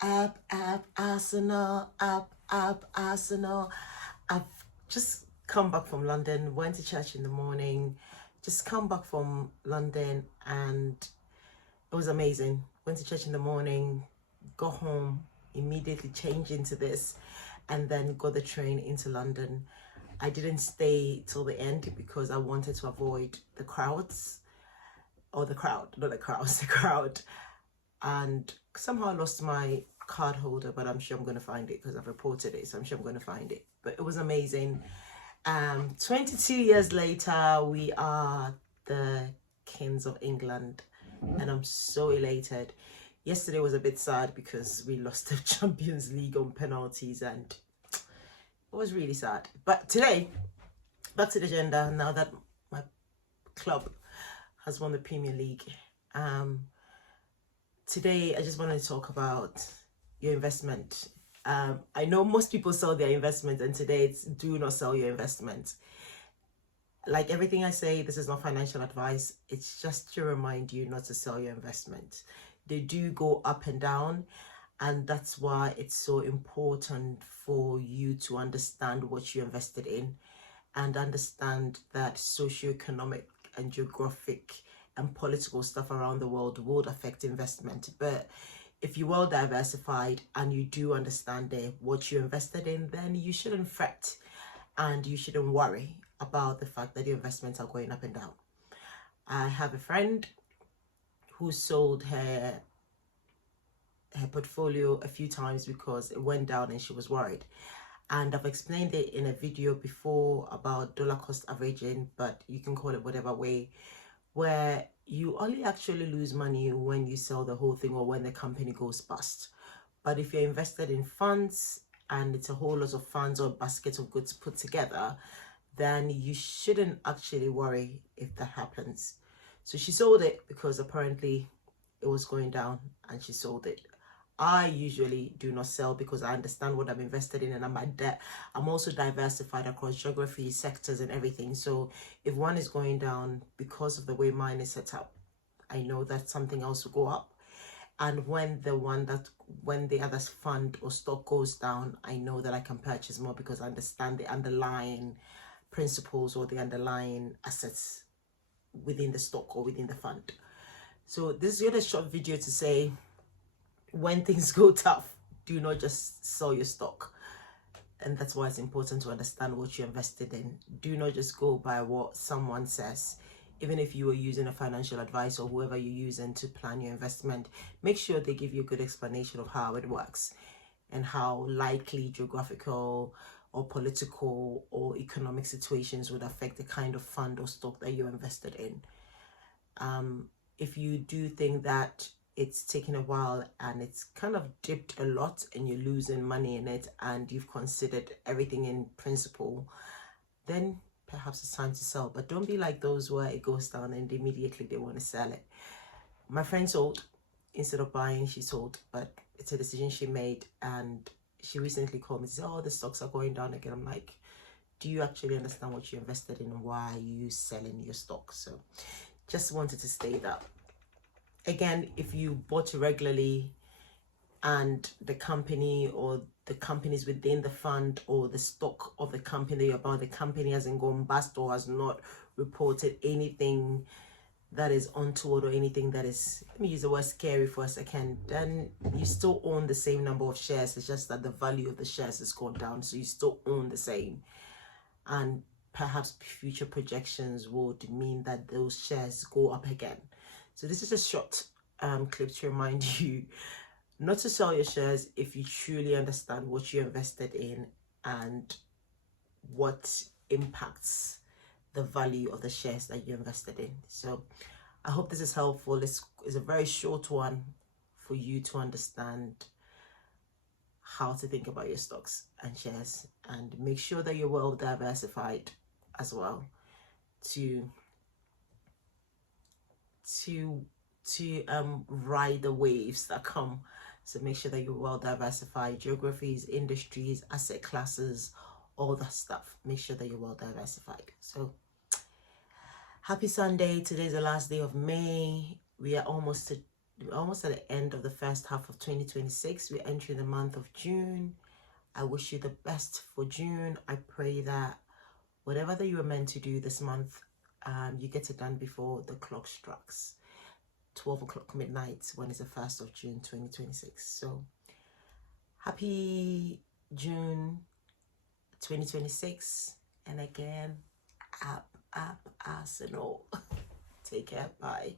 Arsenal, Arsenal. I've just come back from London, went to church in the morning, just come back from London, and it was amazing. Went to church in the morning, got home, immediately changed into this, and then got the train into London. I didn't stay till the end because I wanted to avoid the crowds, or the crowd, not the crowds, the crowd. And somehow I lost my card holder, but I'm sure I'm going to find it because I've reported it, so I'm sure I'm going to find it. But it was amazing. 22 years later, we are the Kings of England, and I'm so elated. Yesterday was a bit sad because we lost the Champions League on penalties, and it was really sad. But today, back to the agenda. Now that my club has won the Premier League, today I just wanted to talk about your investment. I know most people sell their investment, and today it's do not sell your investment. Like everything I say, this is not financial advice. It's just to remind you not to sell your investment. They do go up and down, and that's why it's so important for you to understand what you invested in and understand that socioeconomic and geographic and political stuff around the world would affect investment. But if you're well diversified and you do understand what you invested in, then you shouldn't fret and you shouldn't worry about the fact that your investments are going up and down. I have a friend who sold her portfolio a few times because it went down and she was worried. And I've explained it in a video before about dollar cost averaging, but you can call it whatever way, where you only actually lose money when you sell the whole thing or when the company goes bust. But if you're invested in funds and it's a whole lot of funds or basket of goods put together, then you shouldn't actually worry if that happens. So she sold it because apparently it was going down and she sold it. I usually do not sell because I understand what I'm invested in, and I'm also diversified across geography, sectors, and everything. So if one is going down because of the way mine is set up, I know that something else will go up. And when the other fund or stock goes down, I know that I can purchase more because I understand the underlying principles or the underlying assets within the stock or within the fund. So this is just a short video to say, when things go tough, do not just sell your stock. And that's why it's important to understand what you invested in. Do not just go by what someone says. Even if you are using a financial advisor or whoever you're using to plan your investment, make sure they give you a good explanation of how it works and how likely geographical or political or economic situations would affect the kind of fund or stock that you're invested in. If you do think that it's taken a while and it's kind of dipped a lot and you're losing money in it and you've considered everything in principle, then perhaps it's time to sell. But don't be like those where it goes down and immediately they want to sell it. My friend sold. Instead of buying, she sold, but it's a decision she made. And she recently called me and said, oh, the stocks are going down again. I'm like, do you actually understand what you invested in and why are you selling your stock? So just wanted to state that. Again, if you bought regularly and the company or the companies within the fund or the stock of the company you're buying, the company hasn't gone bust or has not reported anything that is untoward or anything that is, let me use the word scary for a second, then you still own the same number of shares. It's just that the value of the shares has gone down, so you still own the same. And perhaps future projections would mean that those shares go up again. So this is a short clip to remind you not to sell your shares if you truly understand what you invested in and what impacts the value of the shares that you invested in. So I hope this is helpful. It's a very short one for you to understand how to think about your stocks and shares, and make sure that you're well diversified as well to ride the waves that come. So make sure that you're well diversified, geographies, industries, asset classes, all that stuff. Make sure that you're well diversified. So happy Sunday. Today's the last day of May. We are almost to we're almost at the end of the first half of 2026. We're entering the month of June. I wish you the best for June. I pray that whatever that you were meant to do this month, you get it done before the clock strikes 12 o'clock midnight, when it's the 1st of June 2026. So happy June 2026, and again, up Arsenal. Take care, bye.